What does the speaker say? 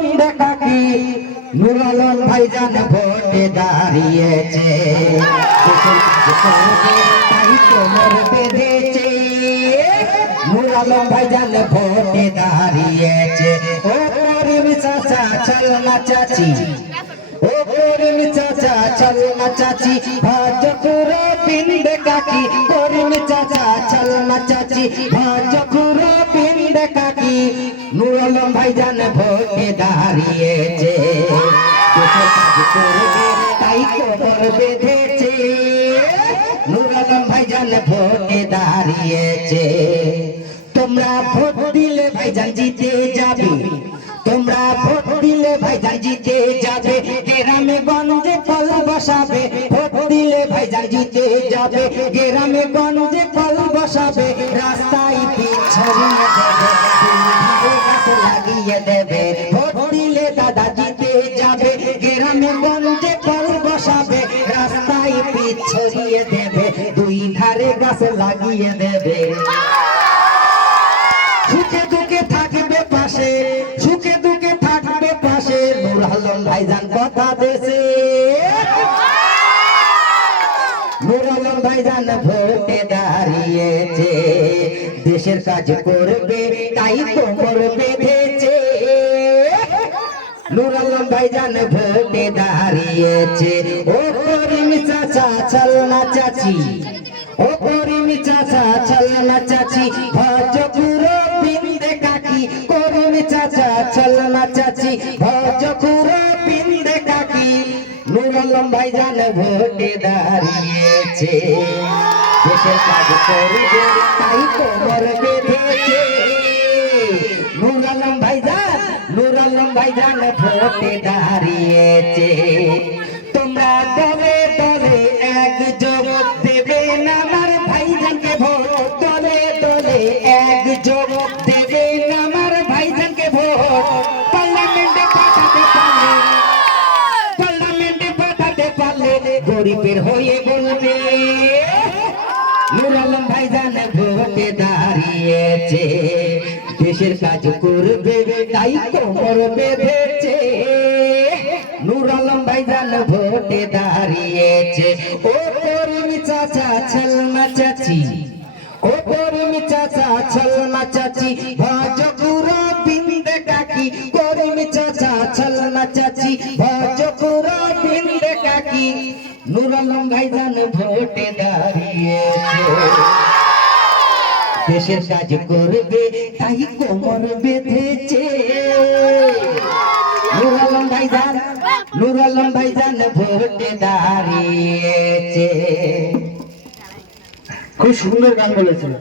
পিন্দে কাকি নুর আলম ভাইজান ভোটে দাঁড়িয়েছে। তাই কোমর বেঁধেছে নুর আলম ভাইজান ভোটে দাঁড়িয়েছে। ও করিম চাচা, চল না চাচি। ও করিম চাচা, চল না চাচি। ভাজপুর পিন্ড কাকি। করিম চাচা, চল না চাচি। কাকি আলম ভাইজান, ভোটে দাঁড়িয়েছে। তাই বেঁধেছে। ভোটে দাঁড়িয়েছে। তোমরা ভোট দিলে জিতে যাবে। তোমরা ভোট দিলে জিতে যাবে। গ্রামে গঞ্জে ফল বসাবে। ভোট দিলে ভাইজান জিতে যাবে। গ্রামে গঞ্জে ফল বসাবে। রাস্তায় যাবে গ্রামে গঞ্জে ফল বসাবে, রাস্তায় পিচ ছড়িয়ে দেবে, দুই ধারে গাছ লাগিয়ে দেবে। সুখে দুঃখে থাকবে পাশে, সুখে দুঃখে থাকবে পাশে, নূর আলম ভাইজান কথা দেশে। নূর আলম ভাইজান ভোটে দাঁড়িয়েছে, দেশের কাজ করবে, তাই তো করবে বেঁধেছে নূর ভাইজান ভোটে দাঁড়িয়েছে। ও করিম চাচা, চল না চাচি। ও করিম চাচা, চল না চাচি। ভজপুর পিন্দে কাকি, করিম চাচা, চল না চাচি। ভজপুর পিন্দে কাকি ভাইজান ভোটে দাঁড়িয়েছে। দেশের কাজ করবে তাই বেঁধেছে নূর ভোটে দাঁড়িয়েছে। তোমরা দলে দলে এক যোগ দেবে না, আমার ভাইজানকে ভোট। দলে দলে এক যোগ দেবে না, আমার ভাইজানকে ভোট। গরিবের হয়ে বলবে নূর ভাইজান ভোটে দাঁড়িয়েছে। দেশের কাজ করবে তাই কোমর বেঁধেছে নূর আলম ভাইজান ভোটে দাঁড়িয়েছে। ও করিম চাচা, ছলনা চাচি। ও করিম চাচা, ছলনা চাচি। ভজপুর বিন্দে কাকি। করিম চাচা, ছলনা চাচি। ভজপুর বিন্দে কাকি। নূর আলম ভাইজান ভোটে দাঁড়িয়েছে। দেশের কাজ করবে, তাই কোমর বেঁধেছে। আলম ভাইজান নুর আলম ভাইজান ভোটে দাঁড়িয়েছে। খুব সুন্দর গান বলেছিল।